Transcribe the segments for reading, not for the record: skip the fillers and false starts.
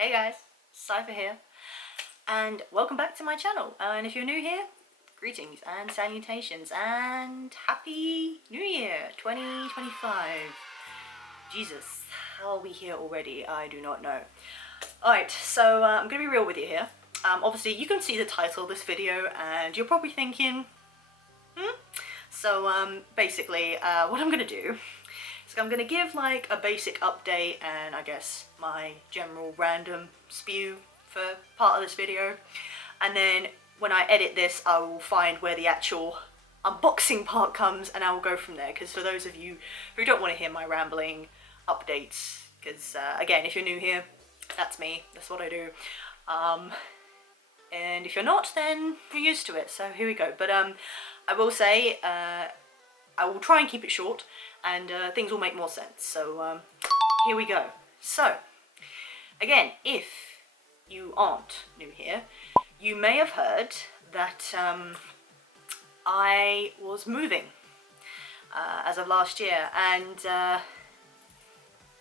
Hey guys, Cypher here, and welcome back to my channel. And if you're new here, greetings and salutations, and Happy New Year 2025. Jesus, how are we here already? I do not know. Alright, so I'm going to be real with you here. Obviously, you can see the title of this video, and you're probably thinking, So basically, what I'm going to do is I'm going to give like a basic update and I guess my general random spew for part of this video. And then when I edit this, I will find where the actual unboxing part comes and I will go from there. Because for those of you who don't want to hear my rambling updates, because again, if you're new here, that's me, that's what I do. And if you're not, then you're used to it, so here we go. But I will say, I will try and keep it short, and things will make more sense. So here we go. So, again, if you aren't new here, you may have heard that I was moving as of last year, and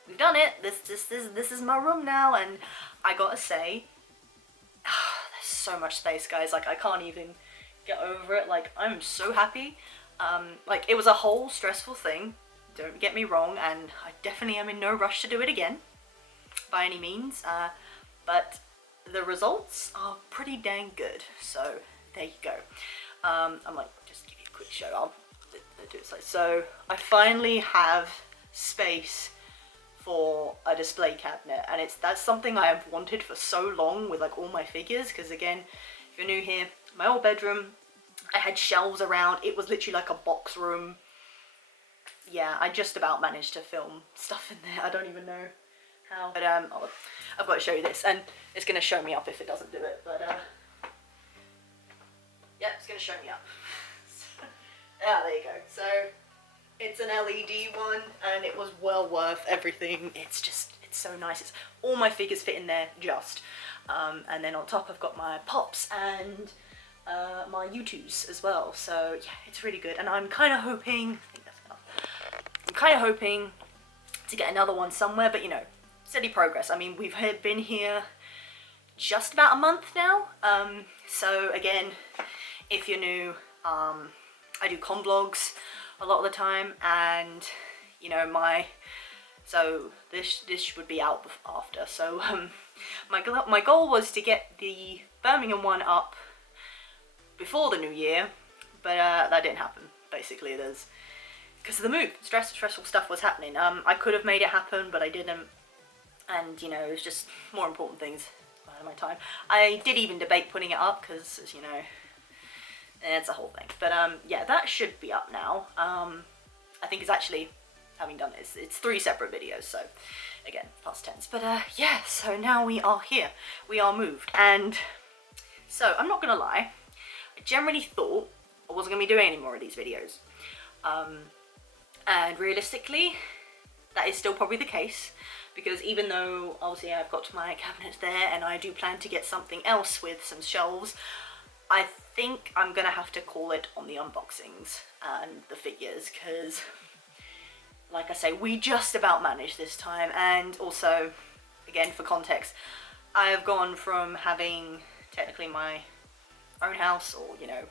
we've done it. This is my room now, and I gotta say, there's so much space, guys. Like, I can't even get over it. Like, I'm so happy. Like, it was a whole stressful thing, don't get me wrong, and I definitely am in no rush to do it again by any means, but the results are pretty dang good, so there you go. I might just give you a quick show. I'll do it. So I finally have space for a display cabinet, and that's something I have wanted for so long with like all my figures, because again, if you're new here, my old bedroom, I had shelves around. It was literally like a box room. Yeah, I just about managed to film stuff in there. I don't even know how. But I've got to show you this, and it's going to show me up if it doesn't do it. But yeah, it's going to show me up. Yeah, there you go. So it's an LED one, and it was well worth everything. It's so nice. It's all my figures fit in there just. And then on top I've got my pops and my U2s as well, so yeah, it's really good. And I'm kind of hoping, I think that's enough, I'm kind of hoping to get another one somewhere, but you know, steady progress. I mean, we've been here just about a month now, so again, if you're new, I do con vlogs a lot of the time, and you know, so this would be out after, so my goal was to get the Birmingham one up before the new year, but that didn't happen. Basically, because of the move, stressful stuff was happening. I could have made it happen, but I didn't, and you know, it was just more important things out of my time. I did even debate putting it up, because you know, it's a whole thing. But yeah, that should be up now. I think it's actually, having done this, it's 3 separate videos, so again, past tense. But yeah, so now we are here, we are moved, and so I'm not gonna lie, I generally thought I wasn't going to be doing any more of these videos, and realistically that is still probably the case, because even though obviously I've got my cabinet there and I do plan to get something else with some shelves, I think I'm going to have to call it on the unboxings and the figures, because like I say, we just about managed this time. And also, again, for context, I have gone from having technically my own house, or you know,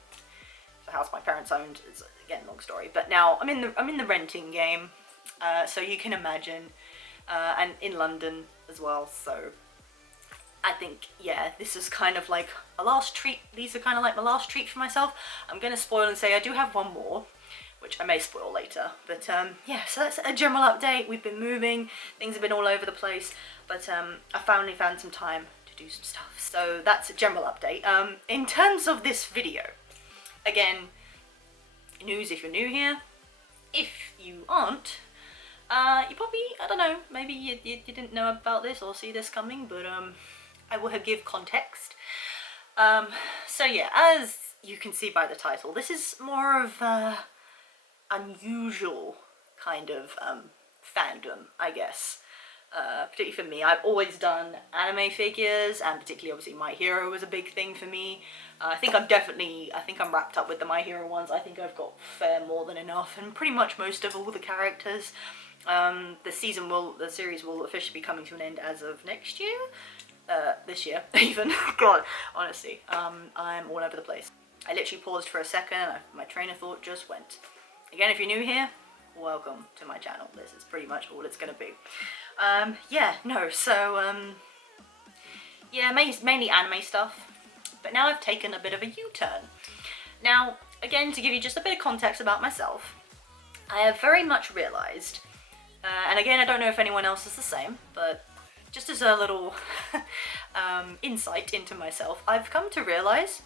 the house my parents owned, is again long story, but now I'm in the renting game, so you can imagine, and in London as well, so I think, yeah, this is kind of like a last treat. These are kind of like my last treat for myself. I'm gonna spoil and say I do have one more, which I may spoil later, but yeah, so that's a general update. We've been moving, things have been all over the place, but I finally found some time do some stuff, so that's a general update. In terms of this video, again, news if you're new here. If you aren't, you probably, I don't know, maybe you didn't know about this or see this coming, but I will give context. So yeah, as you can see by the title, this is more of a unusual kind of fandom, I guess. Particularly for me, I've always done anime figures, and particularly obviously My Hero was a big thing for me. I think I'm wrapped up with the My Hero ones. I think I've got more than enough, and pretty much most of all the characters. The series will officially be coming to an end as of next year, this year, even. God, honestly, I'm all over the place. I literally paused for a second, my train of thought just went. Again, if you're new here, welcome to my channel. This is pretty much all it's gonna be. Yeah, no, so, yeah, mainly anime stuff, but now I've taken a bit of a U-turn. Now, again, to give you just a bit of context about myself, I have very much realised, and again, I don't know if anyone else is the same, but just as a little insight into myself, I've come to realise,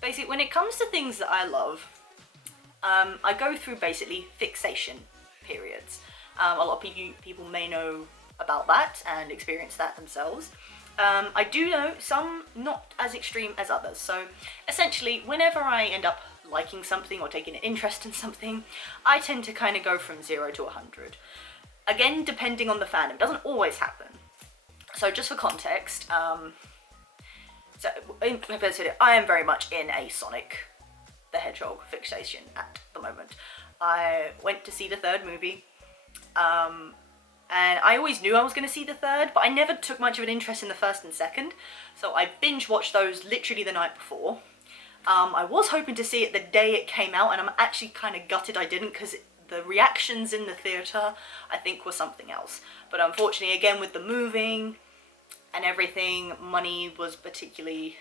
basically, when it comes to things that I love, I go through basically fixation periods. A lot of people may know about that and experience that themselves. I do know some not as extreme as others. So essentially, whenever I end up liking something or taking an interest in something, I tend to kind of go from 0 to 100. Again, depending on the fandom, it doesn't always happen. So just for context, I am very much in a Sonic the Hedgehog fixation at the moment. I went to see the third movie, and I always knew I was going to see the third, but I never took much of an interest in the first and second, so I binge watched those literally the night before. I was hoping to see it the day it came out, and I'm actually kind of gutted I didn't, because the reactions in the theatre, I think, were something else. But unfortunately, again, with the moving and everything, money was particularly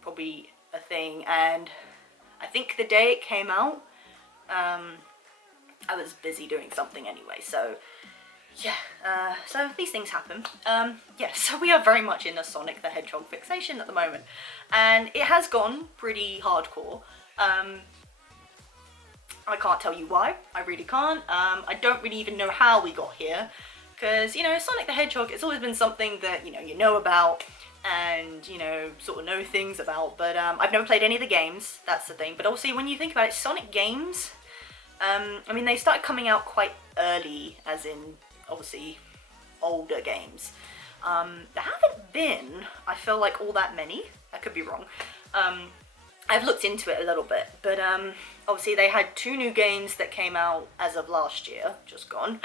probably a thing, and I think the day it came out, I was busy doing something anyway, so yeah, so these things happen. Yeah, so we are very much in a Sonic the Hedgehog fixation at the moment, and it has gone pretty hardcore. I can't tell you why, I really can't. I don't really even know how we got here, because, you know, Sonic the Hedgehog, it's always been something that, you know about, and, you know, sort of know things about, but I've never played any of the games, that's the thing. But also, when you think about it, Sonic games, I mean, they started coming out quite early, as in, obviously, older games. There haven't been, I feel like, all that many. I could be wrong. I've looked into it a little bit, but obviously they had 2 new games that came out as of last year, just gone.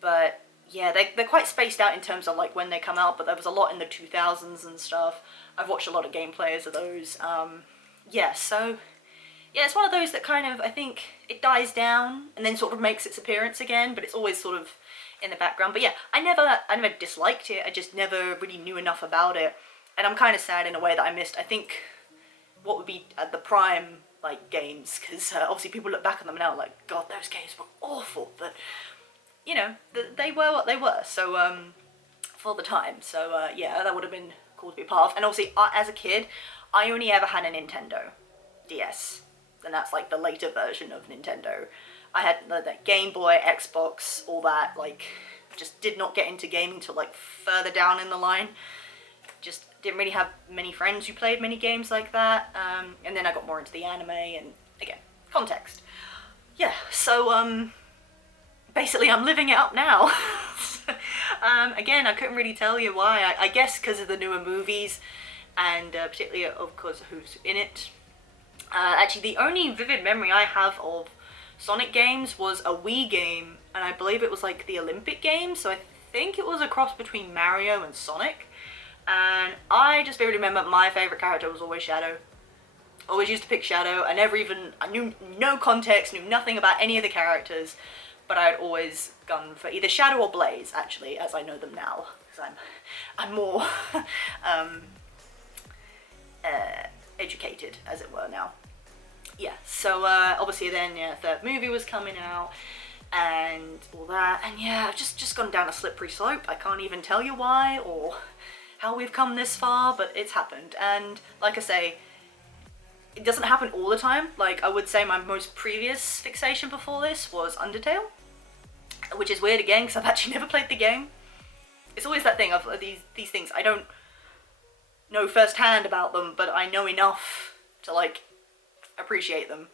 But yeah, they're quite spaced out in terms of like when they come out, but there was a lot in the 2000s and stuff. I've watched a lot of gameplays of those. Yeah, so yeah, it's one of those that kind of, I think it dies down and then sort of makes its appearance again, but it's always sort of in the background. But yeah, I never disliked it, I just never really knew enough about it. And I'm kind of sad in a way that I missed, I think, what would be at the prime, like, games, because obviously people look back on them now like, God, those games were awful, but, you know, they were what they were, so, for the time, so, yeah, that would have been cool to be a part of. And obviously, as a kid, I only ever had a Nintendo DS, and that's, like, the later version of Nintendo. I had the Game Boy, Xbox, all that, like, just did not get into gaming till, like, further down in the line. Just didn't really have many friends who played many games like that, and then I got more into the anime, and again, context. Yeah, so, basically I'm living it up now. Again, I couldn't really tell you why. I guess because of the newer movies, and particularly, of course, who's in it. Actually, the only vivid memory I have of Sonic games was a Wii game, and I believe it was like the Olympic games, so I think it was a cross between Mario and Sonic. And I just barely remember my favourite character was always Shadow. Always used to pick Shadow. I knew no context, knew nothing about any of the characters, but I had always gone for either Shadow or Blaze, actually, as I know them now, because I'm more educated, as it were, now. Yeah, so obviously then, yeah, third movie was coming out, and all that, and yeah, I've just gone down a slippery slope. I can't even tell you why, or how we've come this far, but it's happened. And like I say, it doesn't happen all the time. Like, I would say my most previous fixation before this was Undertale, which is weird again, because I've actually never played the game. It's always that thing of these things, I don't know firsthand about them, but I know enough to, like, appreciate them.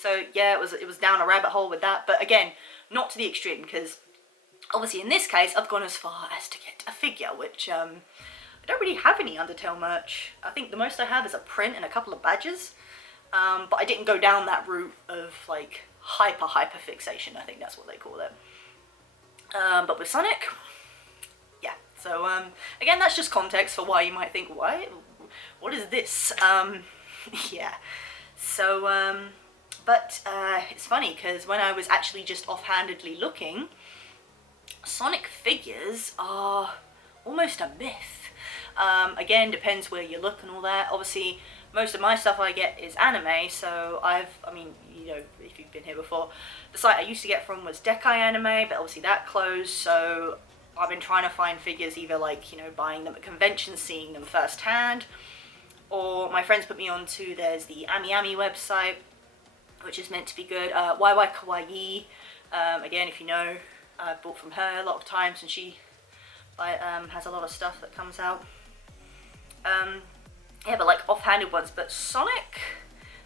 So yeah, it was down a rabbit hole with that, but again, not to the extreme, because obviously in this case, I've gone as far as to get a figure, which, I don't really have any Undertale merch. I think the most I have is a print and a couple of badges, but I didn't go down that route of, like, hyper fixation, I think that's what they call it. But with Sonic, yeah, So again, that's just context for why you might think, what is this? Yeah. So but it's funny because when I was actually just offhandedly looking, Sonic figures are almost a myth. Again, depends where you look and all that. Obviously, most of my stuff I get is anime, so I mean, you know, if you've been here before, the site I used to get from was Dekai Anime, but obviously that closed, so I've been trying to find figures either like, you know, buying them at conventions, seeing them firsthand, or my friends put me on to, there's the Ami Ami website, which is meant to be good. YY Kawaii, again, if you know, I've bought from her a lot of times, and she has a lot of stuff that comes out. Yeah, but like offhanded ones. But Sonic,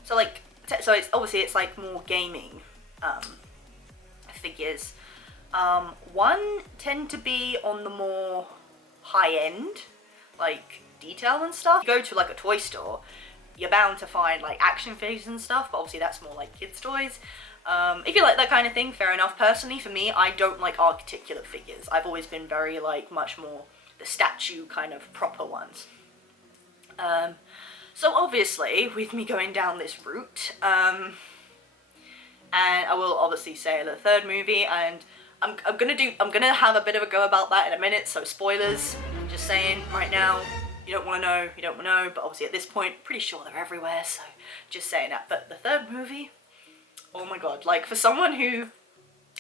so it's obviously it's like more gaming figures. One tend to be on the more high end, like detail and stuff. You go to like a toy store, you're bound to find like action figures and stuff, but obviously that's more like kids' toys. If you like that kind of thing, fair enough. Personally, for me, I don't like articulate figures. I've always been very like much more the statue kind of proper ones. So obviously, with me going down this route, and I will obviously say the third movie, and I'm gonna have a bit of a go about that in a minute, so spoilers, I'm just saying right now, you don't want to know, you don't want to know, but obviously at this point, pretty sure they're everywhere, so just saying that. But the third movie, oh my god, like for someone who,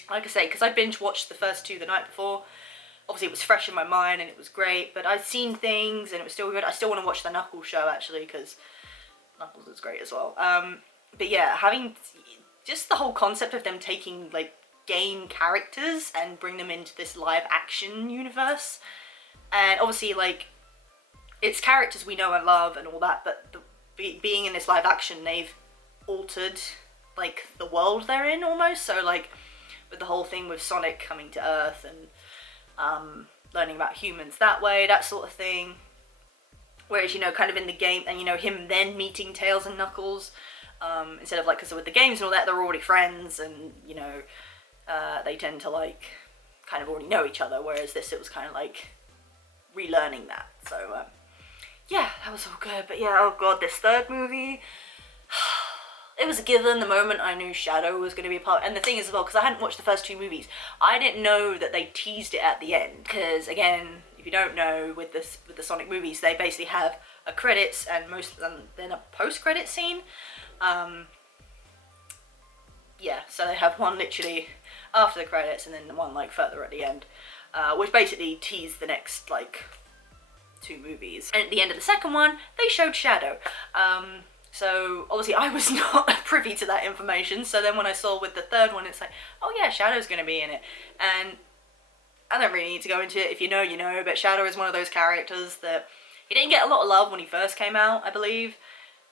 like I say, because I binge watched the first two the night before, obviously it was fresh in my mind and it was great, but I'd seen things and it was still good. I still want to watch the Knuckles show actually, because Knuckles is great as well. But yeah, having just the whole concept of them taking like game characters and bring them into this live action universe, and obviously like it's characters we know and love and all that, but being in this live action, they've altered like the world they're in almost. So like with the whole thing with Sonic coming to Earth and learning about humans that way, that sort of thing. Whereas, you know, kind of in the game, and you know, him then meeting Tails and Knuckles, instead of like, because with the games and all that, they're already friends, and you know, they tend to like kind of already know each other. Whereas this, it was kind of like relearning that. So yeah, that was all good. But yeah, oh god, this third movie, it was a given the moment I knew Shadow was going to be a part. And the thing is as well, because I hadn't watched the first two movies, I didn't know that they teased it at the end. Because again, if you don't know, with the Sonic movies, they basically have a credits and most of them then a post-credit scene. Yeah, so they have one literally after the credits and then one like further at the end, which basically teased the next like two movies. And at the end of the second one, they showed Shadow. So obviously I was not privy to that information, so then when I saw with the third one, it's like, oh yeah, Shadow's gonna be in it. And I don't really need to go into it. If you know, you know, but Shadow is one of those characters that he didn't get a lot of love when he first came out, I believe,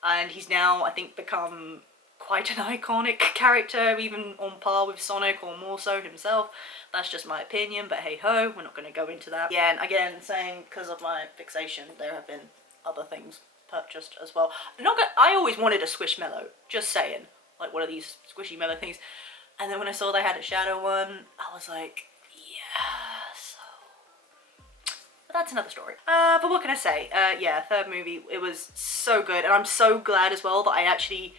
and he's now, I think, become quite an iconic character, even on par with Sonic or more so himself. That's just my opinion, but hey ho, we're not going to go into that. Yeah, and again, saying because of my fixation, there have been other things purchased as well. I always wanted a Squishmallow, just saying, like one of these squishy mellow things, and then when I saw they had a Shadow one, I was like, yeah, so... But that's another story. But what can I say? Yeah, third movie, it was so good, and I'm so glad as well that I actually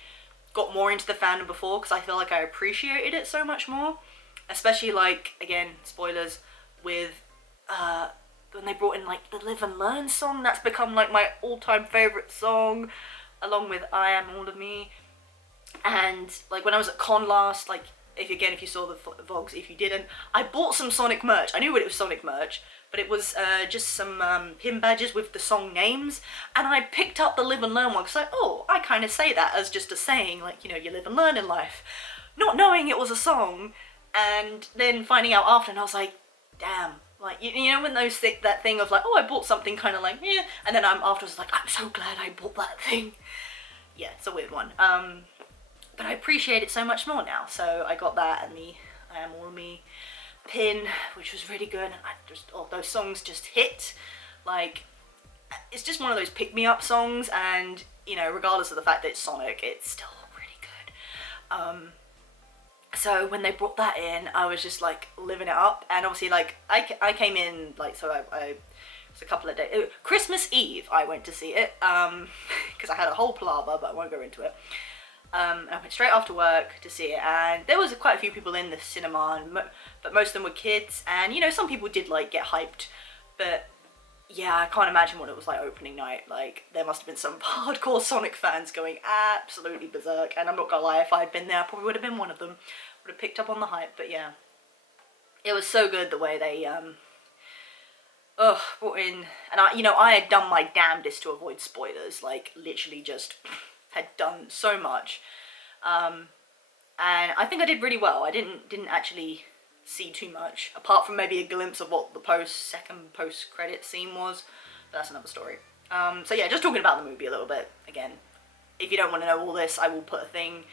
got more into the fandom before, because I feel like I appreciated it so much more. Especially like, again, spoilers, with when they brought in like the Live and Learn song. That's become like my all-time favourite song, along with I Am All of Me. And like when I was at con last, like if you saw the vlogs, if you didn't, I bought some Sonic merch. I knew it was Sonic merch, but it was just some pin badges with the song names, and I picked up the Live and Learn one because I kind of say that as just a saying, like, you know, you live and learn in life, not knowing it was a song. And then finding out after, and I was like, damn, like, you know when those that thing of like, oh, I bought something kind of like, yeah, and then I'm afterwards like, I'm so glad I bought that thing. Yeah, it's a weird one. But I appreciate it so much more now. So I got that and the I Am All of Me pin, which was really good. And those songs just hit. Like, it's just one of those pick-me-up songs, and, you know, regardless of the fact that it's Sonic, it's still really good. So when they brought that in, I was just like living it up. And obviously, like I came in like, so I it was a couple of days, Christmas Eve I went to see it, because I had a whole palaver, but I won't go into it. I went straight after work to see it, and there was quite a few people in the cinema, but most of them were kids, and you know, some people did like get hyped, but yeah, I can't imagine what it was like opening night. Like, there must have been some hardcore Sonic fans going absolutely berserk, and I'm not gonna lie, if I'd been there, I probably would have been one of them, would have picked up on the hype. But yeah, it was so good the way they brought in, and I had done my damnedest to avoid spoilers, like literally just had done so much, and I think I did really well. I didn't actually see too much, apart from maybe a glimpse of what the second post-credit scene was, but that's another story. So yeah, just talking about the movie a little bit. Again, if you don't want to know all this, I will put a thing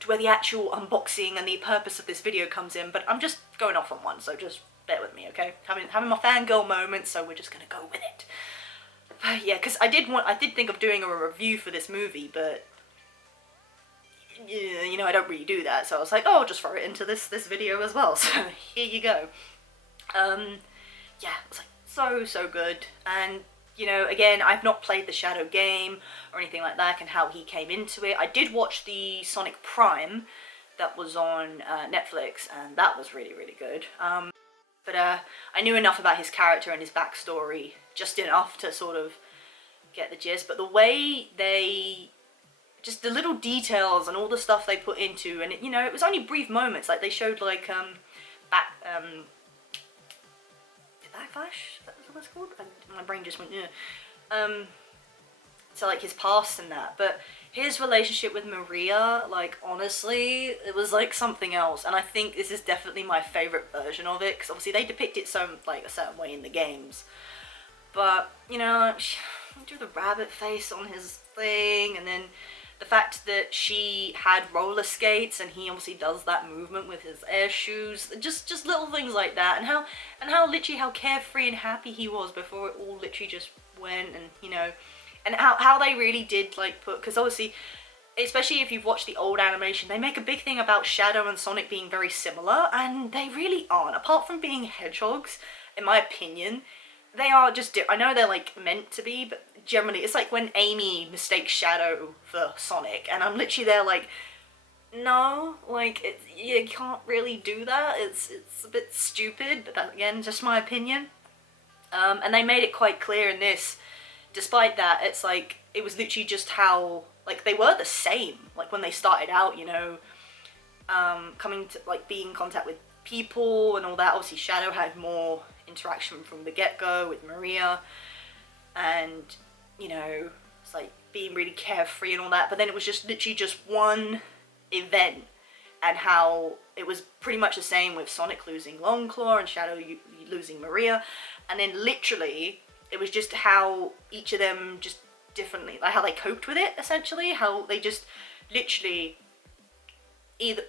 to where the actual unboxing and the purpose of this video comes in, but I'm just going off on one, so just bear with me, okay? Having my fangirl moment, so we're just gonna go with it. But yeah, because I did think of doing a review for this movie, but you know, I don't really do that, so I was like, oh, I'll just throw it into this video as well, so here you go. Yeah, it was like so good, and you know, again, I've not played the Shadow game or anything like that, and how he came into it. I did watch the Sonic Prime that was on Netflix, and that was really good. But I knew enough about his character and his backstory, just enough to sort of get the gist, but the way they, just the little details and all the stuff they put into, and you know, it was only brief moments, like they showed like Backflash, that's what it's called? My brain just went, yeah. So like his past and that, but his relationship with Maria, like honestly, it was like something else, and I think this is definitely my favourite version of it, because obviously they depict it so like a certain way in the games, but you know, she drew the rabbit face on his thing, and then the fact that she had roller skates and he obviously does that movement with his air shoes, just little things like that, and how literally how carefree and happy he was before it all literally just went, and you know, and how they really did like put, because obviously, especially if you've watched the old animation, they make a big thing about Shadow and Sonic being very similar, and they really aren't. Apart from being hedgehogs, in my opinion, they are just I know they're like meant to be, but generally it's like when Amy mistakes Shadow for Sonic, and I'm literally there like, no, like you can't really do that. It's a bit stupid, but that, again, just my opinion. And they made it quite clear in this. Despite that, it's like it was literally just how like they were the same. Like when they started out, you know, coming to like being in contact with people and all that. Obviously, Shadow had more interaction from the get-go with Maria, and you know, it's like being really carefree and all that, but then it was just literally just one event, and how it was pretty much the same with Sonic losing Longclaw and Shadow losing Maria, and then literally it was just how each of them just differently, like how they coped with it, essentially, how they just literally either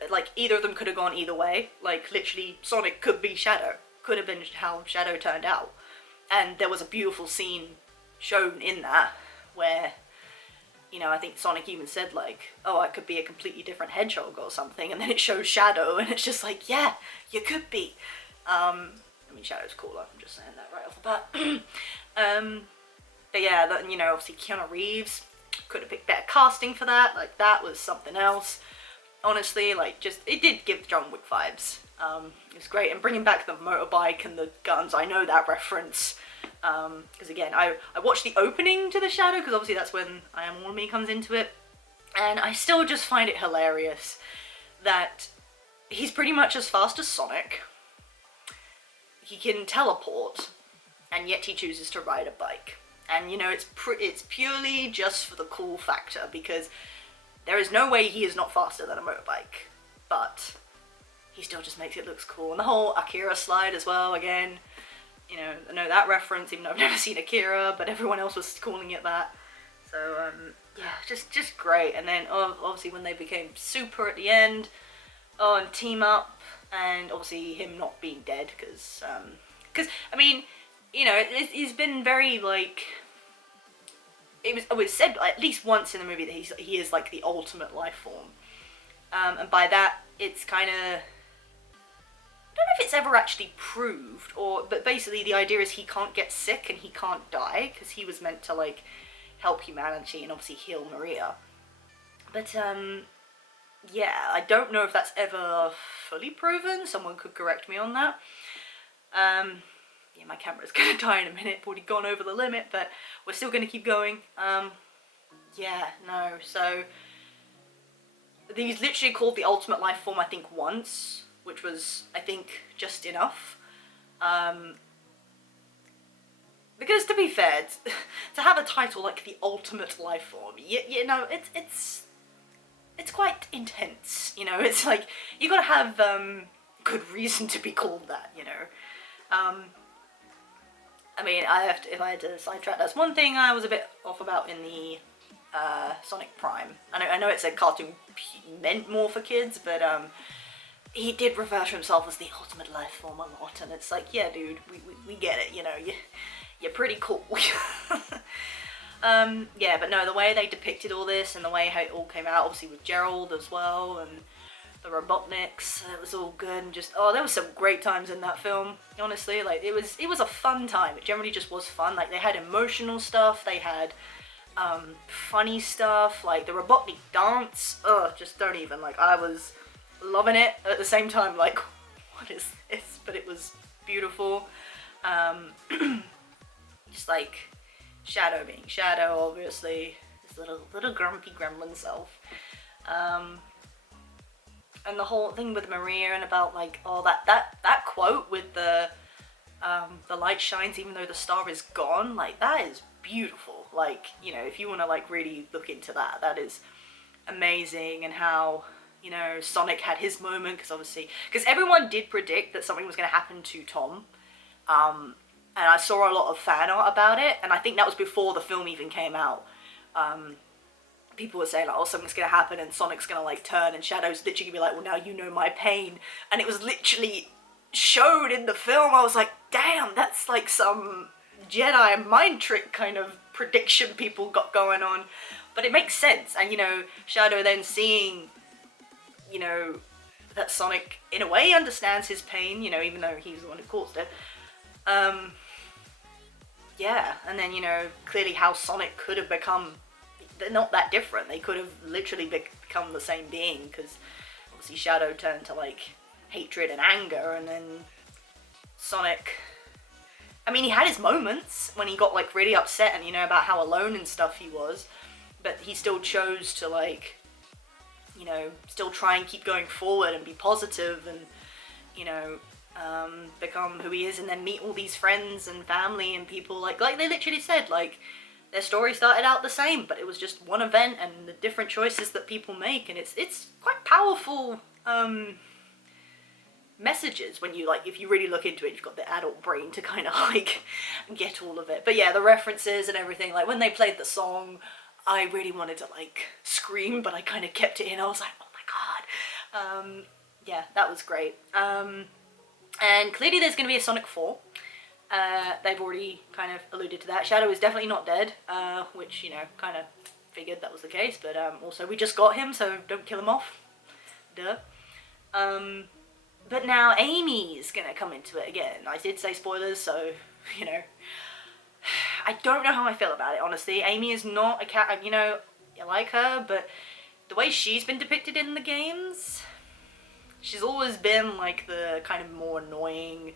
of them could have gone either way. Like literally Sonic could be Shadow, could have been how Shadow turned out, and there was a beautiful scene shown in that where, you know, I think Sonic even said like, oh, I could be a completely different hedgehog or something, and then it shows Shadow, and it's just like, yeah, you could be. I mean, Shadow's cooler, I'm just saying that right off the bat. But yeah, that, you know, obviously Keanu Reeves could have picked better casting for that, like that was something else. Honestly, like, just, it did give John Wick vibes. It was great, and bringing back the motorbike and the guns, I know that reference. Because again, I watched the opening to the Shadow, because obviously that's when I Am All Me comes into it, and I still just find it hilarious that he's pretty much as fast as Sonic, he can teleport, and yet he chooses to ride a bike. And you know, it's purely just for the cool factor, because there is no way he is not faster than a motorbike, but he still just makes it look cool. And the whole Akira slide as well, again, you know, I know that reference, even though I've never seen Akira, but everyone else was calling it that. So, yeah, just great. And then, obviously, when they became super at the end, and team up, and obviously him not being dead, because, I mean, you know, he's been very, like, it was said at least once in the movie that he is, like, the ultimate life form. And by that, it's kind of, I don't know if it's ever actually proved, but basically the idea is he can't get sick and he can't die, because he was meant to, like, help humanity and obviously heal Maria. But, yeah, I don't know if that's ever fully proven. Someone could correct me on that. Yeah, my camera's gonna die in a minute. I've already gone over the limit, but we're still gonna keep going. Yeah, no, so these literally called the ultimate life form, I think, once, which was, I think, just enough. Because to be fair, to have a title like the ultimate life form, you know, it's quite intense, you know. It's like, you gotta have good reason to be called that, you know. I mean, if I had to sidetrack, that's one thing I was a bit off about in the Sonic Prime. I know it's a cartoon meant more for kids, but he did refer to himself as the ultimate life form a lot, and it's like, yeah, dude, we get it, you know, you're pretty cool. Yeah, but no, the way they depicted all this and the way how it all came out, obviously with Gerald as well, and the Robotniks, it was all good, and just, oh, there was some great times in that film, honestly. Like, it was a fun time. It generally just was fun. Like, they had emotional stuff, they had funny stuff, like the Robotnik dance, just don't even, like, I was loving it. At the same time, like, what is this? But it was beautiful. Just like Shadow being Shadow, obviously, his little grumpy gremlin self. And the whole thing with Maria and about, like, oh, that quote with the light shines even though the star is gone, like, that is beautiful. Like, you know, if you want to, like, really look into that, that is amazing. And how, you know, Sonic had his moment, because everyone did predict that something was going to happen to Tom. And I saw a lot of fan art about it, and I think that was before the film even came out. People were saying, like, oh, something's gonna happen and Sonic's gonna, like, turn, and Shadow's literally gonna be like, well, now you know my pain. And it was literally showed in the film. I was like, damn, that's like some Jedi mind trick kind of prediction people got going on. But it makes sense. And, you know, Shadow then seeing, you know, that Sonic in a way understands his pain, you know, even though he's the one who caused it. Yeah, and then, you know, clearly how Sonic could have become, they're not that different. They could have literally become the same being, because obviously Shadow turned to, like, hatred and anger, and then Sonic, I mean, he had his moments when he got, like, really upset and, you know, about how alone and stuff he was, but he still chose to, like, you know, still try and keep going forward and be positive and, you know, become who he is, and then meet all these friends and family and people, like they literally said, like, their story started out the same, but it was just one event and the different choices that people make, and it's quite powerful messages when you, like, if you really look into it, you've got the adult brain to kind of, like, get all of it. But yeah, the references and everything, like, when they played the song, I really wanted to, like, scream, but I kind of kept it in. I was like, oh my god. Yeah, that was great. And clearly there's going to be a Sonic 4. They've already kind of alluded to that. Shadow is definitely not dead, which, you know, kind of figured that was the case, but also we just got him, so don't kill him off. Duh. But now Amy's going to come into it again. I did say spoilers, so, you know, I don't know how I feel about it, honestly. Amy is not a cat, you know, I like her, but the way she's been depicted in the games, she's always been, like, the kind of more annoying,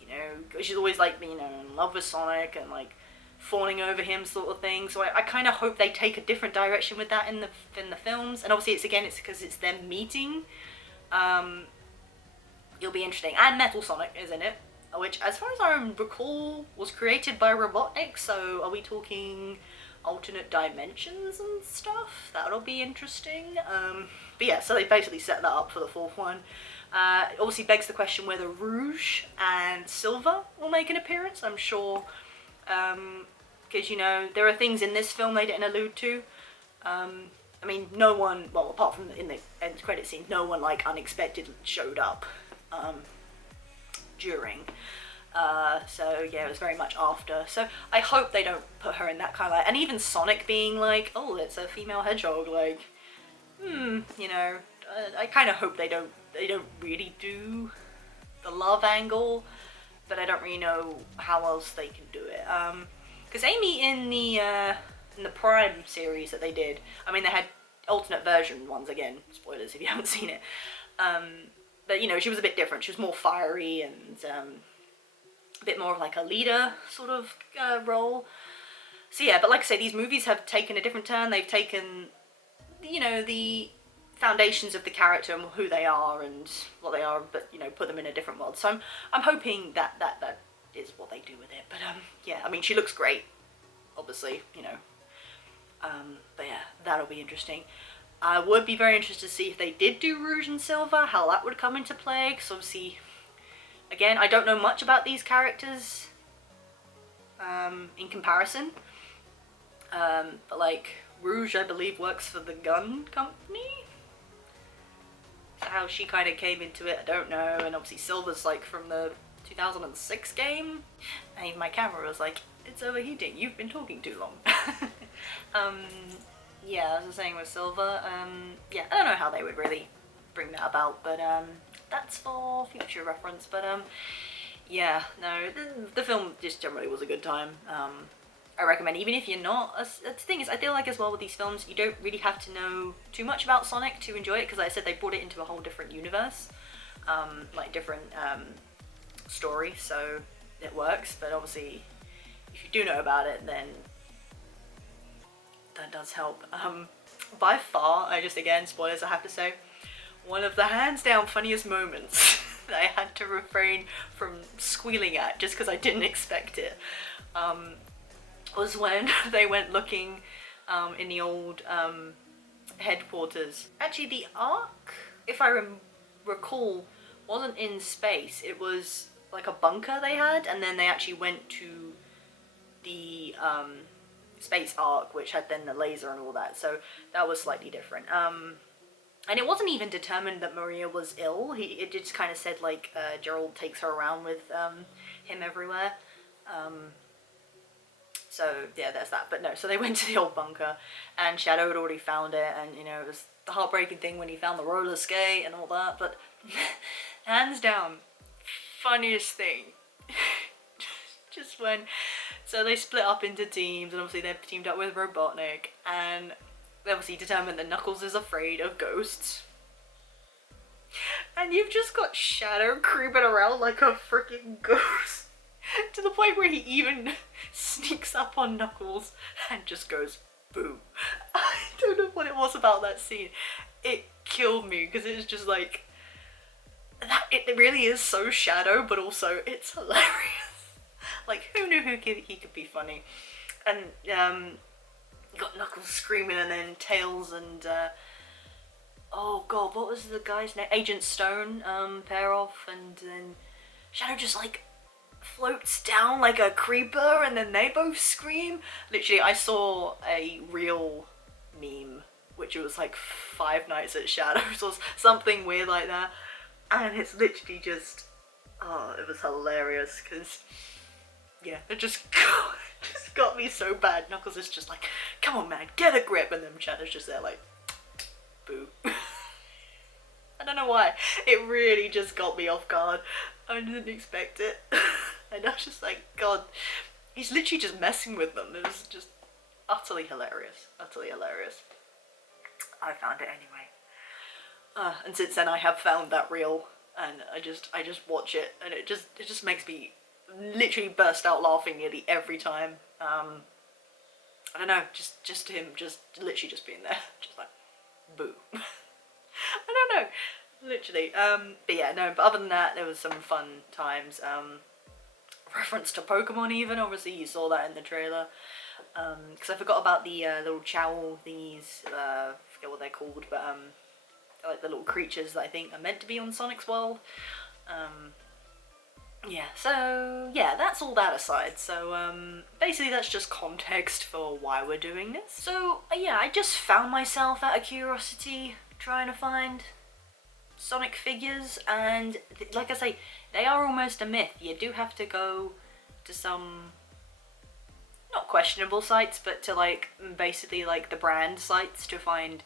you know, she's always, like, you know, in love with Sonic and, like, fawning over him sort of thing. So I kind of hope they take a different direction with that in the films. And obviously it's because it's them meeting. It'll be interesting. And Metal Sonic is in it, which, as far as I recall, was created by Robotnik. So are we talking alternate dimensions and stuff? That'll be interesting. But yeah, so they basically set that up for the fourth one. It obviously begs the question whether Rouge and Silver will make an appearance. I'm sure, because, you know, there are things in this film they didn't allude to. I mean, no one, well, apart from in the end credit scene, no one, like, unexpectedly showed up during. So yeah, it was very much after. So I hope they don't put her in that kind of, like, and even Sonic being like, oh, it's a female hedgehog, like, you know, I kind of hope they don't really do the love angle, but I don't really know how else they can do it. Because Amy in the Prime series that they did, I mean, they had alternate version ones, again, spoilers if you haven't seen it. But you know, she was a bit different. She was more fiery and a bit more of like a leader sort of role. So yeah, but like I say, these movies have taken a different turn. They've taken, you know, the foundations of the character and who they are and what they are, but you know, put them in a different world. So I'm hoping that is what they do with it. But yeah, I mean, she looks great, obviously, you know. But yeah, that'll be interesting. I would be very interested to see if they did do Rouge and Silver, how that would come into play, because obviously, again, I don't know much about these characters in comparison. But like, Rouge, I believe, works for the gun company? So how she kind of came into it, I don't know. And obviously Silver's like from the 2006 game. And even my camera was like, it's overheating, you've been talking too long. Yeah, as I was saying with Silver, yeah, I don't know how they would really bring that about, but that's for future reference. But yeah, no, the film just generally was a good time. I recommend, even if you're not, the thing is, I feel like as well with these films, you don't really have to know too much about Sonic to enjoy it, because like I said, they brought it into a whole different universe, like different story, so it works. But obviously, if you do know about it, then that does help. By far, again, spoilers I have to say, one of the hands down funniest moments that I had to refrain from squealing at just because I didn't expect it, was when they went looking in the old headquarters. Actually, the Ark, if I recall, wasn't in space. It was like a bunker they had, and then they actually went to the space Ark, which had then the laser and all that, so that was slightly different. And it wasn't even determined that Maria was ill. It just kind of said like Gerald takes her around with him everywhere. So yeah, there's that. But no, so they went to the old bunker, and Shadow had already found it, and you know, it was the heartbreaking thing when he found the roller skate and all that. But hands down, funniest thing, just when, so they split up into teams, and obviously they've teamed up with Robotnik, and they obviously determined that Knuckles is afraid of ghosts. And you've just got Shadow creeping around like a freaking ghost. To the point where he even sneaks up on Knuckles and just goes, boo. I don't know what it was about that scene. It killed me, because it was just like, that, it really is so Shadow, but also it's hilarious. Like, who knew he could be funny? And you got Knuckles screaming, and then Tails and oh god, what was the guy's name? Agent Stone pair off, and then Shadow just like floats down like a creeper, and then they both scream. Literally, I saw a real meme, which was like Five Nights at Shadows or something weird like that, and it's literally just, oh, it was hilarious, because yeah, it just got me so bad. Knuckles is just like, come on man, get a grip, and then Shadow's just there like, boo. I don't know why, it really just got me off guard. I didn't expect it. And I was just like, god, he's literally just messing with them. It was just utterly hilarious. Utterly hilarious. I found it anyway. And since then I have found that reel, and I just watch it, and it just makes me literally burst out laughing nearly every time. I don't know, just him literally just being there. Just like, boo. I don't know. Literally. But yeah, no, but other than that, there was some fun times. Reference to Pokemon even, obviously you saw that in the trailer. Because I forgot about the little Chowl thingies, I forget what they're called, but they're like the little creatures that I think are meant to be on Sonic's world. Yeah, so yeah, that's all that aside. So basically that's just context for why we're doing this. So yeah, I just found myself out of curiosity trying to find Sonic figures, and like I say, they are almost a myth. You do have to go to some, not questionable sites, but to like basically like the brand sites to find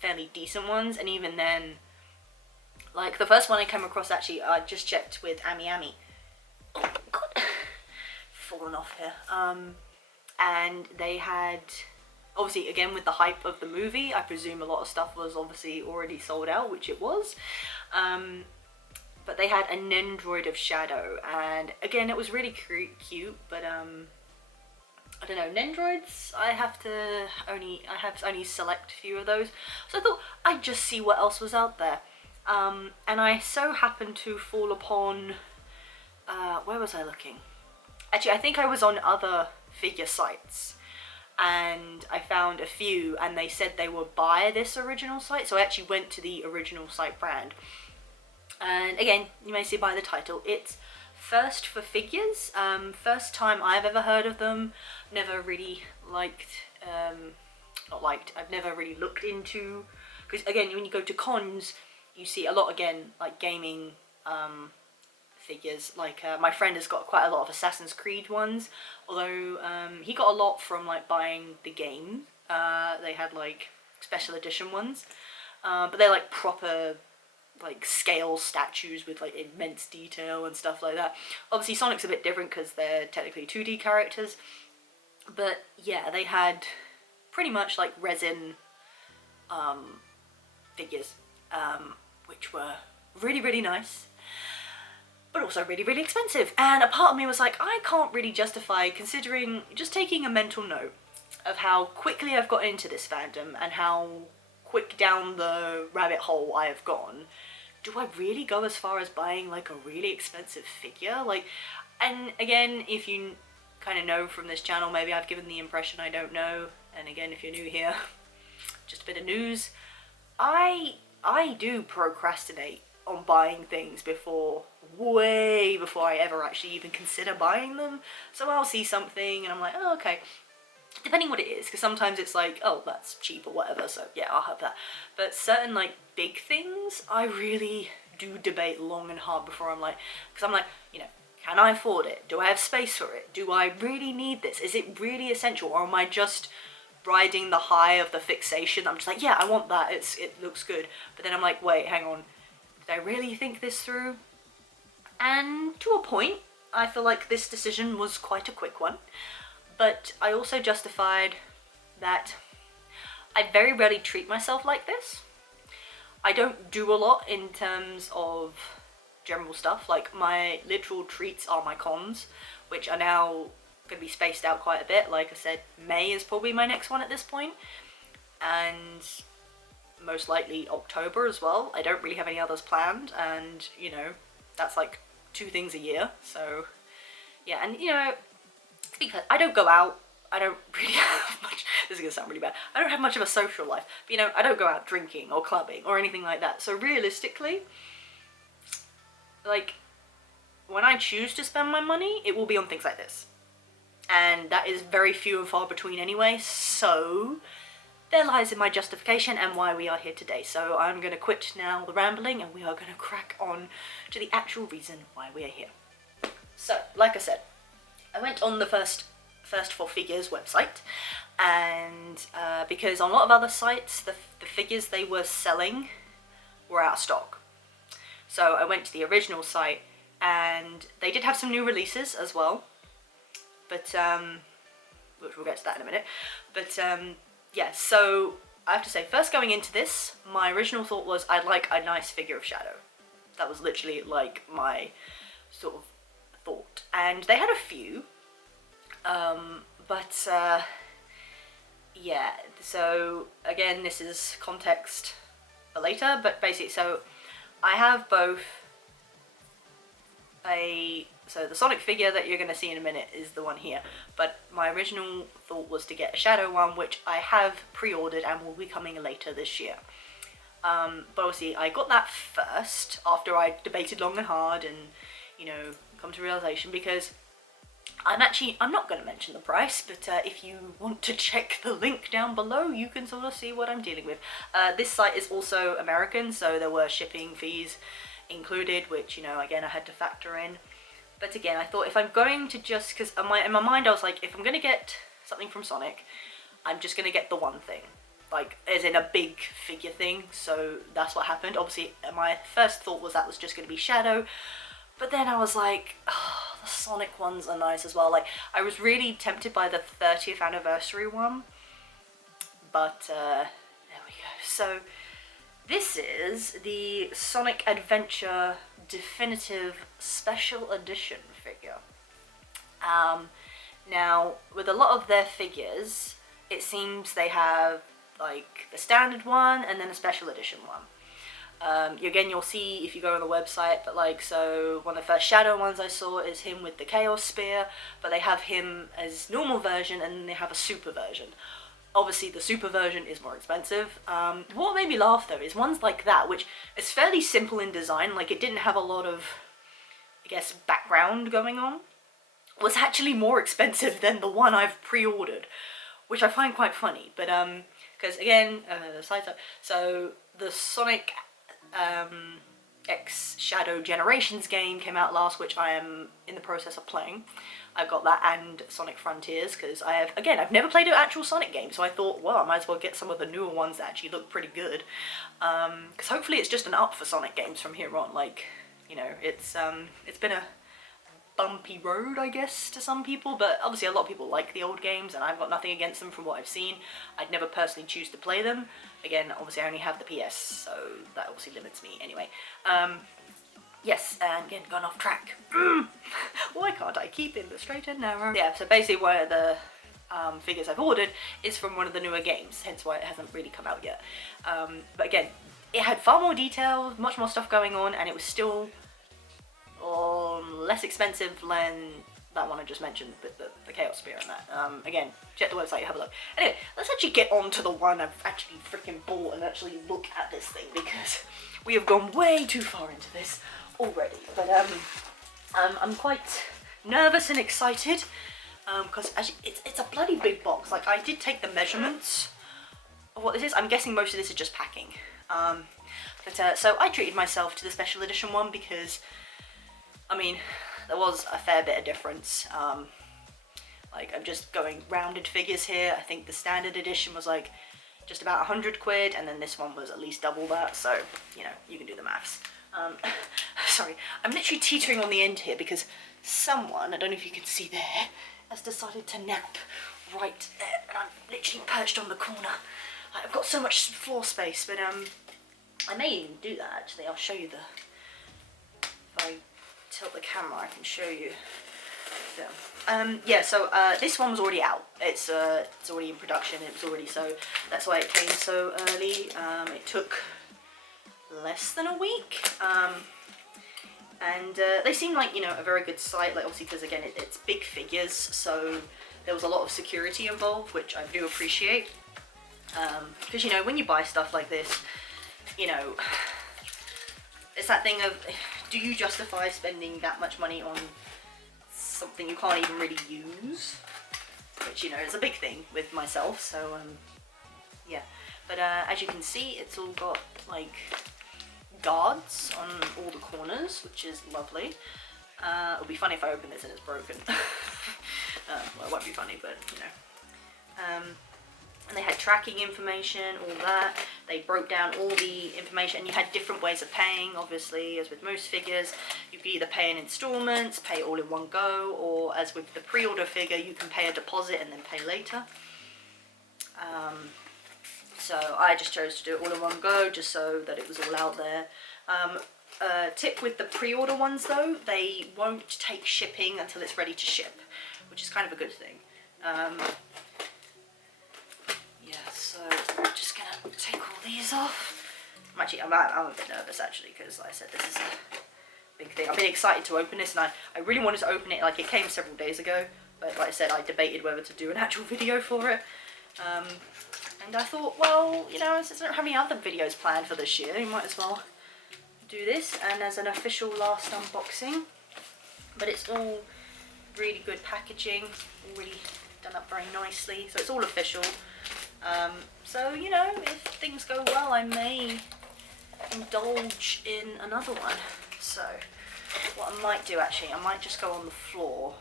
fairly decent ones, and even then, like the first one I came across, actually I just checked with Ami. Oh god, fallen off here. And they had, obviously again with the hype of the movie, I presume a lot of stuff was obviously already sold out, which it was. But they had a Nendroid of Shadow, and again it was really cute, but I don't know, Nendroids, I have only select few of those, so I thought I'd just see what else was out there. And I so happened to fall upon, where was I looking? Actually, I think I was on other figure sites, and I found a few, and they said they were by this original site, so I actually went to the original site brand. And again, you may see by the title, it's First for Figures. First time I've ever heard of them. Never really I've never really looked into, because again, when you go to cons, you see a lot, again, like gaming figures. Like my friend has got quite a lot of Assassin's Creed ones, although he got a lot from like buying the game. They had like special edition ones, but they're like proper like scale statues with like immense detail and stuff like that. Obviously Sonic's a bit different because they're technically 2D characters, but yeah, they had pretty much like resin figures, which were really nice, but also really expensive. And a part of me was like, I can't really justify, considering, just taking a mental note of how quickly I've got into this fandom and how quick down the rabbit hole I have gone. Do I really go as far as buying like a really expensive figure? Like, and again, if you kind of know from this channel, maybe I've given the impression I don't know, and again, if you're new here, just a bit of news, I do procrastinate on buying things way before I ever actually even consider buying them. So I'll see something and I'm like, oh, okay, depending what it is, because sometimes it's like, oh, that's cheap or whatever, so yeah, I'll have that. But certain like big things, I really do debate long and hard before I'm like, because I'm like, you know, can I afford it? Do I have space for it? Do I really need this? Is it really essential? Or am I just riding the high of the fixation? I'm just like, yeah, I want that, it looks good. But then I'm like, wait, hang on, did I really think this through? And to a point, I feel like this decision was quite a quick one. But I also justified that I very rarely treat myself like this. I don't do a lot in terms of general stuff. Like, my literal treats are my cons, which are now going to be spaced out quite a bit. Like I said, May is probably my next one at this point, and most likely October as well. I don't really have any others planned, and you know, that's like 2 things a year, so yeah. And you know, because I don't go out, I don't really have much, this is gonna sound really bad, I don't have much of a social life, but you know, I don't go out drinking or clubbing or anything like that. So realistically, like, when I choose to spend my money, it will be on things like this. And that is very few and far between anyway, so there lies in my justification and why we are here today. So I'm gonna quit now the rambling and we are gonna crack on to the actual reason why we are here. So, like I said, I went on the First for Figures website, and because on a lot of other sites, the figures they were selling were out of stock. So I went to the original site, and they did have some new releases as well, but which we'll get to that in a minute. But yeah, so I have to say, first going into this, my original thought was I'd like a nice figure of Shadow. That was literally like my sort of thought, and they had a few, but yeah, so again, this is context for later, but basically, so I have both so the Sonic figure that you're going to see in a minute is the one here, but my original thought was to get a Shadow one, which I have pre-ordered and will be coming later this year. But obviously I got that first after I debated long and hard and, you know, come to realization, because I'm not going to mention the price, but if you want to check the link down below, you can sort of see what I'm dealing with. This site is also American, so there were shipping fees included, which, you know, again, I had to factor in. But again, I thought if I'm going to just, because in my mind I was like, if I'm going to get something from Sonic, I'm just going to get the one thing. like as in a big figure thing, so that's what happened. Obviously my first thought was that was just going to be Shadow, but then I was like, oh, the Sonic ones are nice as well. Like I was really tempted by the 30th anniversary one, but there we go. So this is the Sonic Adventure Definitive Special Edition figure. Now with a lot of their figures, it seems they have like the standard one and then a special edition one. Again, you'll see if you go on the website, but like, so one of the first Shadow ones I saw is him with the Chaos Spear, but they have him as normal version and then they have a super version. Obviously the super version is more expensive. What made me laugh though is ones like that, which is fairly simple in design, like it didn't have a lot of, I guess, background going on, was actually more expensive than the one I've pre-ordered, which I find quite funny. But because again, side note, so the Sonic X Shadow Generations game came out last, which I am in the process of playing. I've got that and Sonic Frontiers, because I've never played an actual Sonic game, so I thought, well, I might as well get some of the newer ones that actually look pretty good. Because hopefully it's just an up for Sonic games from here on. Like, you know, it's been a bumpy road, I guess, to some people, but obviously a lot of people like the old games and I've got nothing against them from what I've seen. I'd never personally choose to play them. Again, obviously I only have the PS, so that obviously limits me anyway. Yes, and again, gone off track. Why can't I keep in the straight and narrow? Yeah, so basically one of the figures I've ordered is from one of the newer games, hence why it hasn't really come out yet. But again, it had far more detail, much more stuff going on, and it was still less expensive than that one I just mentioned with the Chaos Spear and that. Again, check the website, have a look. Anyway, let's actually get on to the one I've actually freaking bought and actually look at this thing, because we have gone way too far into this already. But I'm quite nervous and excited, because actually it's a bloody big box. Like, I did take the measurements of what this is. I'm guessing most of this is just packing. So I treated myself to the special edition one because, I mean, there was a fair bit of difference. Like, I'm just going rounded figures here. I think the standard edition was like just about 100 quid, and then this one was at least double that, so, you know, you can do the maths. Sorry, I'm literally teetering on the end here because someone, I don't know if you can see there, has decided to nap right there, and I'm literally perched on the corner. Like, I've got so much floor space, but I may even do that actually. I'll show you if I tilt the camera, I can show you them. Yeah, so this one was already out. It's already in production. It was already, so that's why it came so early. It took less than a week, and they seem like, you know, a very good site. Like, obviously, because again, it's big figures, so there was a lot of security involved, which I do appreciate. Because, you know, when you buy stuff like this, you know, it's that thing of, do you justify spending that much money on something you can't even really use? Which, you know, is a big thing with myself, so, yeah. But as you can see, it's all got, like, guards on all the corners, which is lovely. It'll be funny if I open this and it's broken. Well, it won't be funny, but, you know. And they had tracking information, all that. They broke down all the information, and you had different ways of paying, obviously, as with most figures. You could either pay in installments, pay all in one go, or as with the pre-order figure, you can pay a deposit and then pay later. So I just chose to do it all in one go, just so that it was all out there. Tip with the pre-order ones though, they won't take shipping until it's ready to ship, which is kind of a good thing. Yeah, so I'm just gonna take all these off. I'm a bit nervous actually, because like I said, this is a big thing. I've been excited to open this, and I really wanted to open it. Like, it came several days ago, but like I said, I debated whether to do an actual video for it. And I thought, well, you know, since I don't have any other videos planned for this year, you might as well do this, and as an official last unboxing. But it's all really good packaging, all really done up very nicely, so it's all official. So, you know, if things go well, I may indulge in another one. So what I might do actually, I might just go on the floor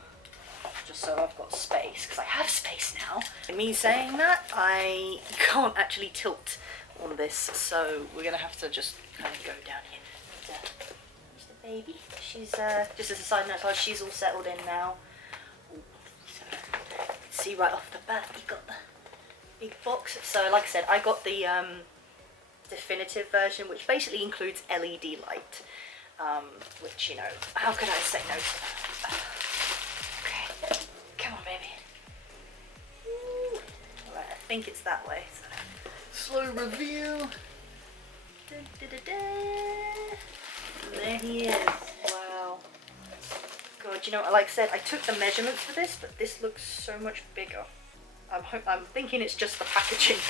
just so I've got space, because I have space now. And me saying that, I can't actually tilt on this, so we're gonna have to just kind of go down here. There's the baby. She's just as a side note, she's all settled in now. Ooh, so you can see right off the bat, you got the big box. So like I said, I got the definitive version, which basically includes LED light, which, you know, how could I say no to that? Okay, come on, baby. Alright, I think it's that way. So. Slow review. Da, da, da, da. There he is. Wow. God, you know, like I said, I took the measurements for this, but this looks so much bigger. I'm thinking it's just the packaging.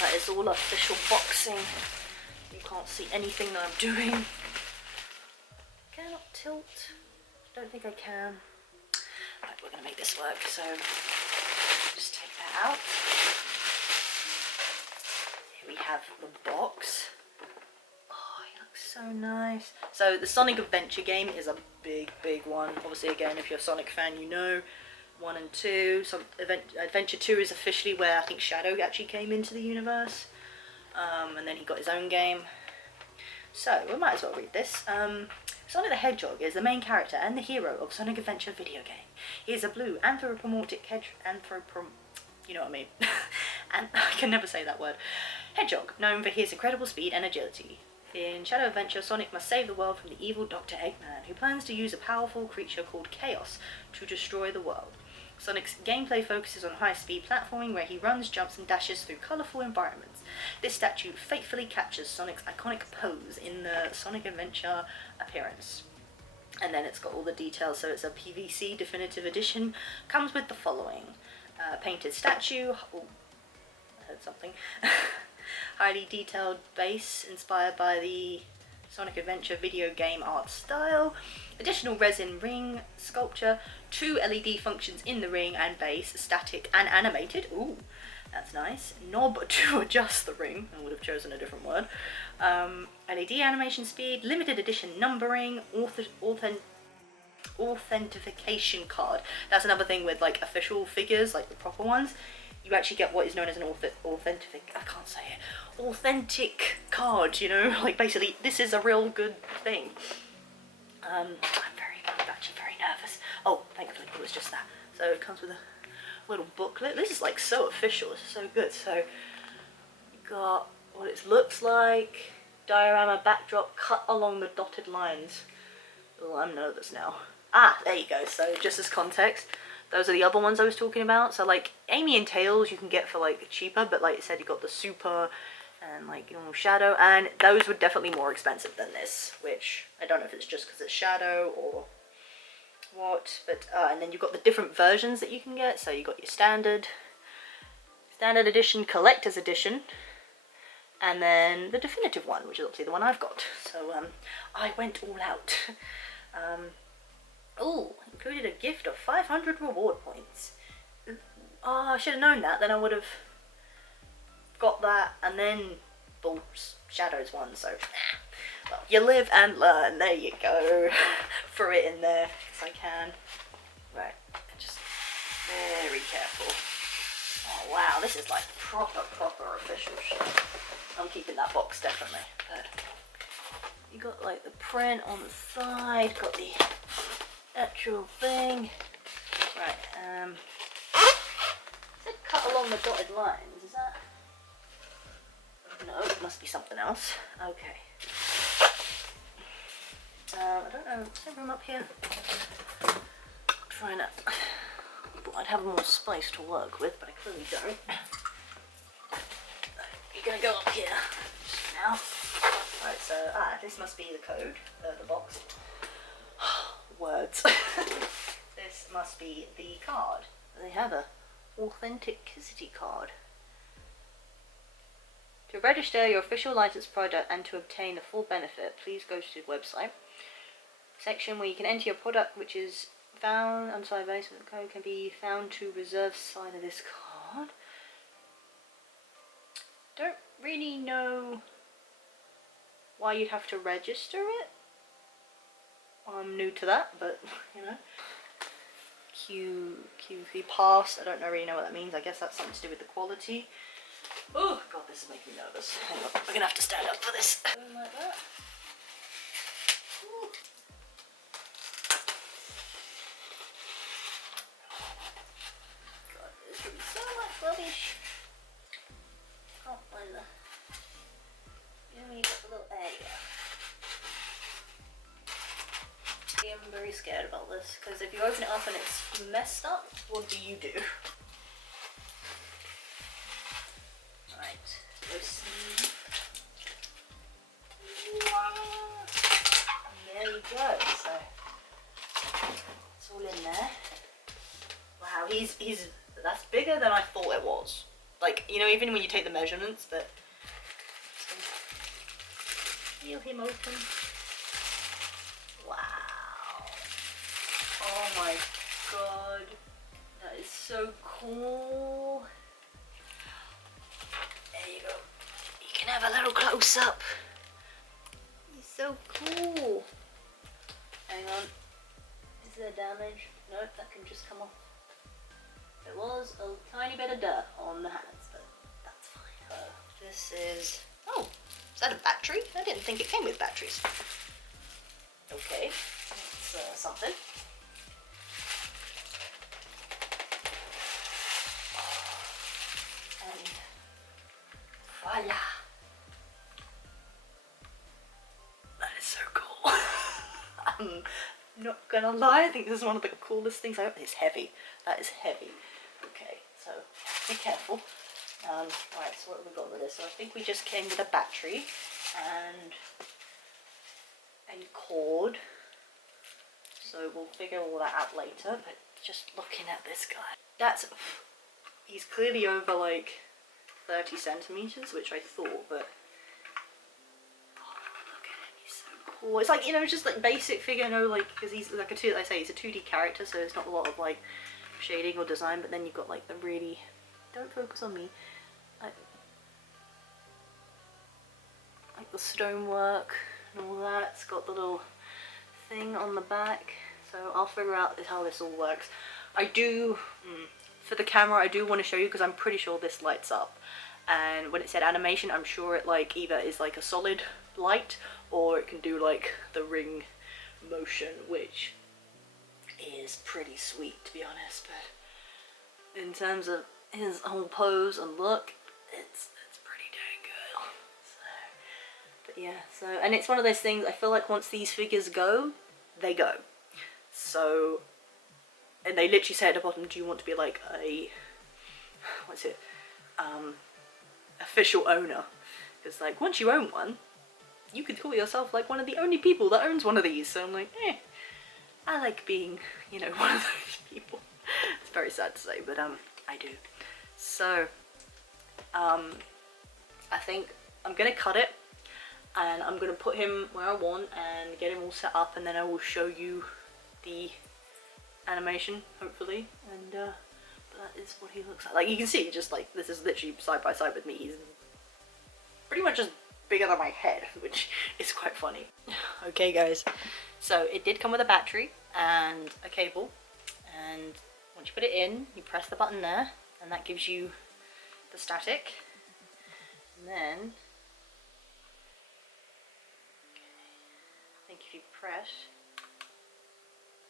That is all official boxing. You can't see anything that I'm doing. Cannot tilt. Don't think I can. Right, we're gonna make this work, so just take that out. Here we have the box. Oh, it looks so nice. So the Sonic Adventure game is a big, big one. Obviously, again, if you're a Sonic fan, you know. 1 and 2. So Adventure 2 is officially where I think Shadow actually came into the universe, and then he got his own game. So we might as well read this. Sonic the Hedgehog is the main character and the hero of Sonic Adventure video game. He is a blue anthropomorphic you know what I mean, and I can never say that word. Hedgehog, known for his incredible speed and agility. In Shadow Adventure, Sonic must save the world from the evil Dr. Eggman, who plans to use a powerful creature called Chaos to destroy the world. Sonic's gameplay focuses on high-speed platforming, where he runs, jumps and dashes through colourful environments. This statue faithfully captures Sonic's iconic pose in the Sonic Adventure appearance. And then it's got all the details, so it's a PVC Definitive Edition. Comes with the following. Painted statue. Oh, I heard something. Highly detailed base inspired by the Sonic Adventure video game art style. Additional resin ring sculpture. 2 LED functions in the ring and base, static and animated. Ooh, that's nice. Knob to adjust the ring. I would have chosen a different word. LED animation speed, limited edition numbering, authentication card. That's another thing with like official figures, like the proper ones. You actually get what is known as an authentic card, you know, like basically this is a real good thing. I'm actually very nervous. Oh, thankfully it was just that. So it comes with a little booklet. This is like so official, this is so good. So you got what it looks like, diorama backdrop cut along the dotted lines. Oh, I'm nervous now. Ah, there you go. So just as context, those are the other ones I was talking about. So like Amy and Tails you can get for like cheaper, but like I said, you got the Super and like, you know, Shadow, and those were definitely more expensive than this, which I don't know if it's just because it's Shadow or what, but and then you've got the different versions that you can get. So you got your standard edition, collector's edition, and then the definitive one, which is obviously the one I've got. So I went all out. Oh, included a gift of 500 reward points. Oh, I should have known that, then I would have got that and then bought Shadow's one, so well, you live and learn. There you go. Throw it in there as I can. Right, just very careful. Oh wow, this is like proper official shit. I'm keeping that box definitely. But you got like the print on the side, got the actual thing. Right, is it cut along the dotted lines? Is that? No, it must be something else. Okay. I don't know, is there room up here? Trying to. I'd have more space to work with, but I clearly don't. You're gonna go up here just now. Right, so this must be the code, the box. Words. This must be the card. They have a authenticity card. To register your official licensed product and to obtain the full benefit, please go to the website. Section where you can enter your product, which is found on side base with the code can be found to reserve side of this card. Don't really know why you'd have to register it. I'm new to that, but you know. QV pass. I don't really know what that means. I guess that's something to do with the quality. Oh god, this is making me nervous. Hang on, we're gonna have to stand up for this. Like that. Ooh. God, there's gonna be so much rubbish. Can't find the. You know, you got the little area. I'm very scared about this because if you open it up and it's messed up, what do you do? Right, go see. And there you go. So it's all in there. Wow, he's that's bigger than I thought it was. Like, you know, even when you take the measurements, but feel him open. Wow. Oh my god. That is so cool. There you go. You can have a little close up. He's so cool. Hang on. Is there damage? Nope, that can just come off. There was a tiny bit of dirt on the hands, but that's fine. This is... Oh, is that a battery? I didn't think it came with batteries. Okay, that's something. And voila! That is so cool. I'm not gonna lie, I think this is one of the coolest things I've... It's heavy. That is heavy. Okay, so be careful. Right, so what have we got with this? So I think we just came with a battery and a cord. So we'll figure all that out later, but just looking at this guy. That's... He's clearly over like 30 centimeters, which I thought, but... Oh, look at him, he's so cool. It's like, you know, just like basic figure, no, like, because he's like a like I say, he's a 2D character, so there's not a lot of like shading or design, but then you've got like the really... Don't focus on me. Like the stonework and all that. It's got the little thing on the back, so I'll figure out how this all works. I do, for the camera, I do want to show you because I'm pretty sure this lights up, and when it said animation, I'm sure it like either is like a solid light or it can do like the ring motion, which is pretty sweet to be honest. But in terms of his whole pose and look, it's pretty dang good. So, but yeah, so, and it's one of those things, I feel like once these figures go, they go. So, and they literally say at the bottom, do you want to be like a, what's it, official owner? Because like, once you own one, you could call yourself like one of the only people that owns one of these. So I'm like, I like being, you know, one of those people. It's very sad to say, but I do. So, I think I'm gonna cut it, and I'm gonna put him where I want and get him all set up, and then I will show you the animation, hopefully. And but that is what he looks like. Like you can see, just like this is literally side by side with me. He's pretty much just bigger than my head, which is quite funny. Okay, guys. So it did come with a battery and a cable, and once you put it in, you press the button there, and that gives you the static. And then, I think if you press,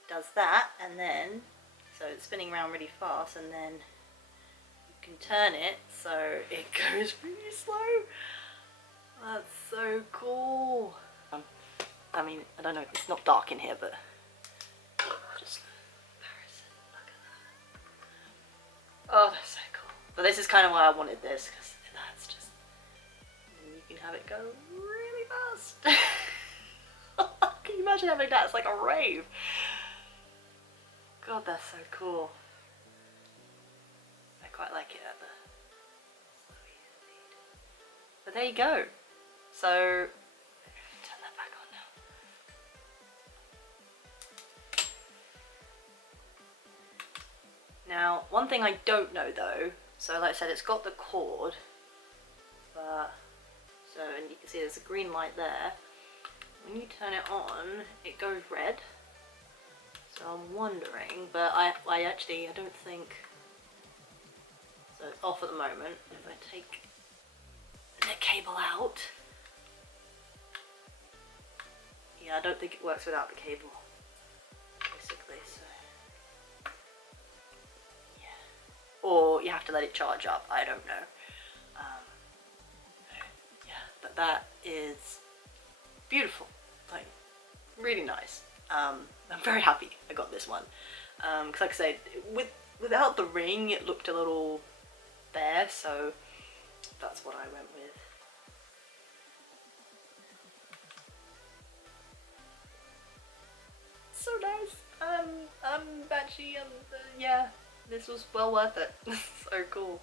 it does that, and then, so it's spinning around really fast, and then you can turn it so it goes really slow. That's so cool. I mean, I don't know, it's not dark in here, but just comparison, look at that. Oh, that's so cool. But this is kind of why I wanted this, because that's just, and you can have it go really fast. Can you imagine having that? It's like a rave. God, that's so cool. I quite like it at the slow speed. But there you go. So, turn that back on now. Now, one thing I don't know though, so like I said, it's got the cord, but, so, and you can see there's a green light there. When you turn it on, it goes red. So I'm wondering, but I don't think, so it's off at the moment. If I take the cable out, yeah, I don't think it works without the cable, basically, so, yeah. Or you have to let it charge up, I don't know. Yeah, but that is beautiful, like, really nice. I'm very happy I got this one, because like I said, without the ring it looked a little bare, so that's what I went with. So nice. Actually, yeah, this was well worth it. So cool.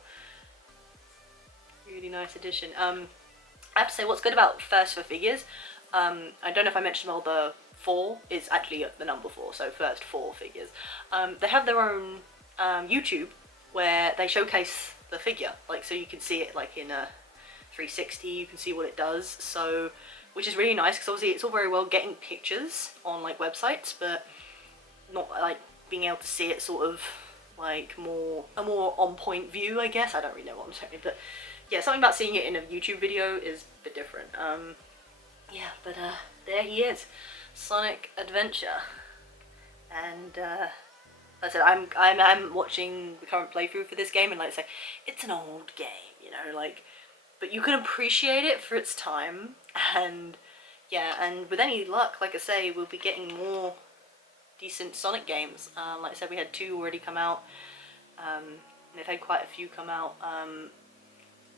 Really nice addition. I have to say, what's good about First for Figures, I don't know if I mentioned, well, the 4 is actually the number 4, so First 4 Figures. They have their own YouTube where they showcase the figure, like, so you can see it like in a 360, you can see what it does, so, which is really nice, because obviously it's all very well getting pictures on like websites, but not like being able to see it sort of like a more on point view, I guess. I don't really know what I'm saying, but yeah, something about seeing it in a YouTube video is a bit different. Yeah, but there he is, Sonic Adventure, and like I said, I'm watching the current playthrough for this game, and like I say, it's an old game, you know, like, but you can appreciate it for its time, and yeah, and with any luck, like I say, we'll be getting more decent Sonic games. Like I said, we had 2 already come out, and they've had quite a few come out.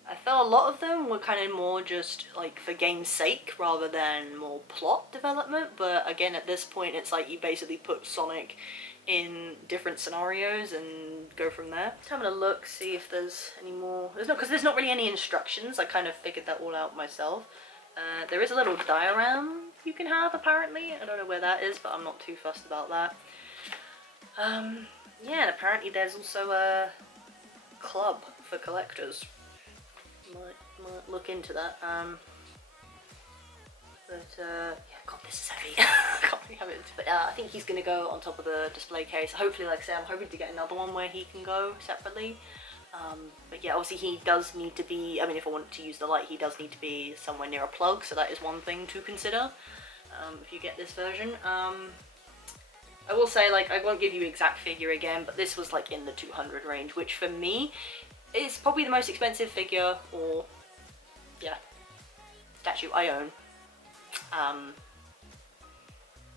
I felt a lot of them were kind of more just like for game's sake rather than more plot development, but again, at this point it's like you basically put Sonic in different scenarios and go from there. Just having a look, see if there's any more. Because there's not really any instructions. I kind of figured that all out myself. There is a little diorama you can have, apparently. I don't know where that is, but I'm not too fussed about that. Yeah, and apparently there's also a club for collectors. Might look into that. But yeah, God, this is heavy. Can't really have it. But I think he's gonna go on top of the display case. Hopefully, like I say, I'm hoping to get another one where he can go separately. But yeah, obviously he does need to be, I mean, if I wanted to use the light, he does need to be somewhere near a plug, so that is one thing to consider if you get this version. I will say, like, I won't give you exact figure again, but this was like in the 200 range, which for me is probably the most expensive figure or, yeah, statue I own.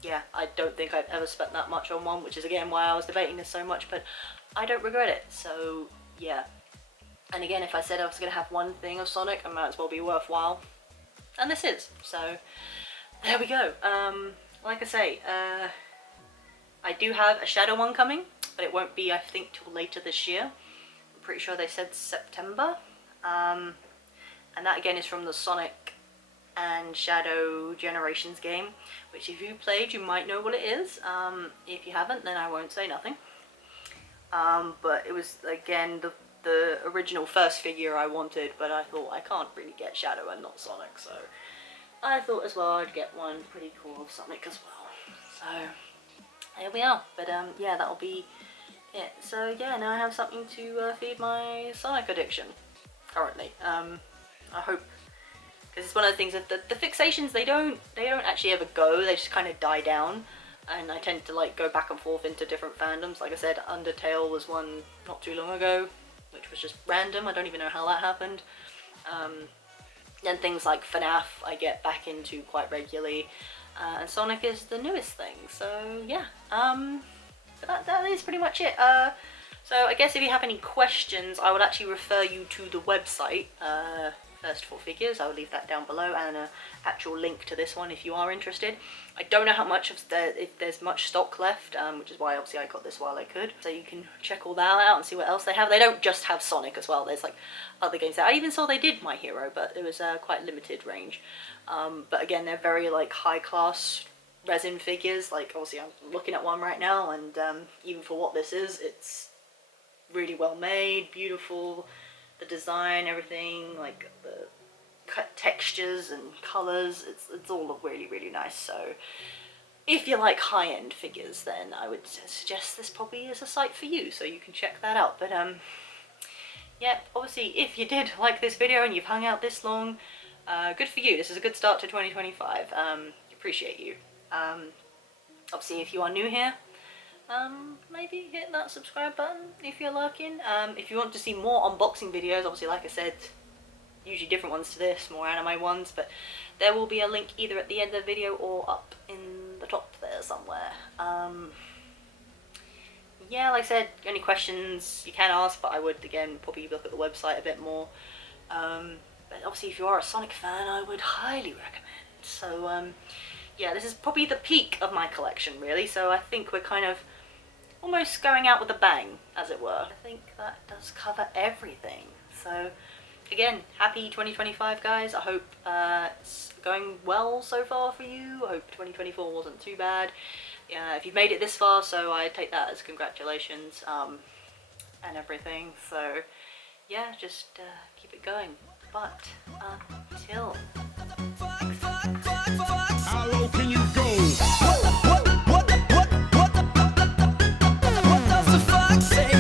Yeah, I don't think I've ever spent that much on one, which is again why I was debating this so much, but I don't regret it, so yeah. And again, if I said I was going to have one thing of Sonic, it might as well be worthwhile, and this is, so there we go. Like I say, I do have a Shadow one coming, but it won't be, I think, till later this year. I'm pretty sure they said September, and that again is from the Sonic and Shadow Generations game, which if you played, you might know what it is. If you haven't, then I won't say nothing. But it was, again, the original first figure I wanted, but I thought I can't really get Shadow and not Sonic, so I thought as well I'd get one pretty cool of Sonic as well. So there we are. But yeah, that'll be it. So yeah, now I have something to feed my Sonic addiction currently. I hope, because it's one of the things that the fixations, they don't actually ever go, they just kind of die down, and I tend to like go back and forth into different fandoms. Like I said, Undertale was one not too long ago, which was just random. I don't even know how that happened. And things like FNAF I get back into quite regularly, and Sonic is the newest thing, so yeah. But that is pretty much it. So I guess if you have any questions, I would actually refer you to the website, First 4 Figures. I will leave that down below, and an actual link to this one if you are interested. I don't know how much of if there's much stock left, which is why obviously I got this while I could. So you can check all that out and see what else they have. They don't just have Sonic as well. There's like other games there. I even saw they did My Hero, but it was quite limited range. But again, they're very like high class resin figures. Like obviously I'm looking at one right now, and even for what this is, it's really well made, beautiful. The design, everything, like the cut textures and colours, it's all really, really nice. So if you like high-end figures, then I would suggest this probably is a site for you, so you can check that out. But yeah, obviously if you did like this video and you've hung out this long, good for you. This is a good start to 2025. Appreciate you. Obviously if you are new here, maybe hit that subscribe button if you're lurking. If you want to see more unboxing videos, obviously like I said, usually different ones to this, more anime ones, but there will be a link either at the end of the video or up in the top there somewhere. Yeah, like I said, any questions you can ask, but I would again probably look at the website a bit more. But obviously if you are a Sonic fan, I would highly recommend. So yeah, this is probably the peak of my collection really, so I think we're kind of almost going out with a bang, as it were. I think that does cover everything. So again, happy 2025 guys. I hope it's going well so far for you. I hope 2024 wasn't too bad. If you've made it this far, so I take that as congratulations and everything. So yeah, just keep it going. But until how low can you go? What does the fuck say?